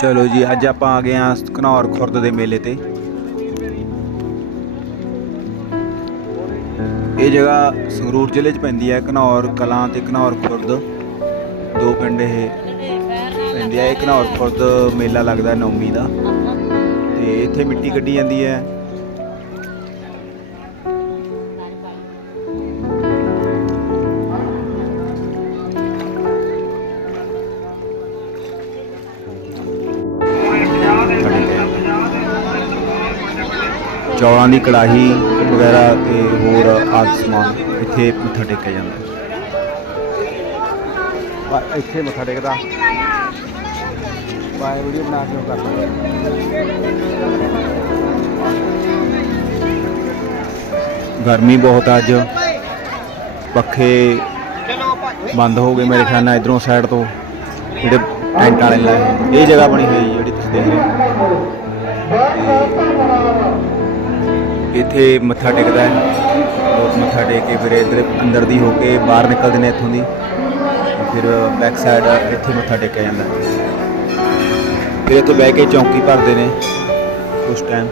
ਚਲੋ ਜੀ, ਅੱਜ ਆਪਾਂ ਆ ਗਏ ਆ ਘਨੌਰ ਖੁਰਦ ਦੇ ਮੇਲੇ ਤੇ। ਇਹ ਜਗ੍ਹਾ ਸੰਗਰੂਰ ਜ਼ਿਲ੍ਹੇ 'ਚ ਪੈਂਦੀ ਹੈ, ਘਨੌਰ ਕਲਾਂ ਤੇ ਘਨੌਰ ਖੁਰਦ। ਦੋ ਪਿੰਡ ਇਹ ਪੈਂਦੇ ਆ, ਇਹ ਘਨੌਰ ਖੁਰਦ ਮੇਲਾ ਲੱਗਦਾ ਨੌਮੀ ਦਾ। ਤੇ ਇੱਥੇ ਮਿੱਟੀ ਕੱਢੀ ਜਾਂਦੀ ਹੈ। ਚੌਲਾਂ ਦੀ ਕੜਾਹੀ ਵਗੈਰਾ ਤੇ ਹੋਰ ਆਦਿ ਸਮਾਨ ਇੱਥੇ ਮੱਥਾ ਟੇਕਿਆ ਜਾਂਦਾ ਇੱਥੇ ਮੱਥਾ ਟੇਕਦਾ। ਬਾਏ ਵੀਡੀਓ ਬਣਾ ਕੇ ਕਰਦਾ। ਗਰਮੀ ਬਹੁਤ ਅੱਜ। ਪੱਖੇ ਬੰਦ ਹੋ ਗਏ ਮੇਰੇ ਖਿਆਲ ਨਾਲ ਇਧਰੋਂ ਸਾਈਡ ਤੋਂ। ਜਿਹੜੇ ਟੈਂਟ ਵਾਲੇ ਲੈ ਇਹ ਜਗ੍ਹਾ ਬਣੀ ਹੋਈ ਜਿਹੜੀ ਤੁਸੀਂ ਦੇਖ ਰਹੇ ਹੋ। ਇੱਥੇ ਮੱਥਾ ਟੇਕਦਾ ਹੈ। ਲੋਕ ਮੱਥਾ ਟੇਕ ਕੇ ਫਿਰ ਇੱਧਰ ਅੰਦਰ ਦੀ ਹੋ ਕੇ ਬਾਹਰ ਨਿਕਲਦੇ ਨੇ ਇੱਥੋਂ ਦੀ। ਫਿਰ ਬੈਕ ਸਾਈਡ ਇੱਥੇ ਮੱਥਾ ਟੇਕਿਆ ਜਾਂਦਾ। ਫਿਰ ਇੱਥੇ ਬਹਿ ਕੇ ਚੌਂਕੀ ਭਰਦੇ ਨੇ ਉਸ ਟਾਈਮ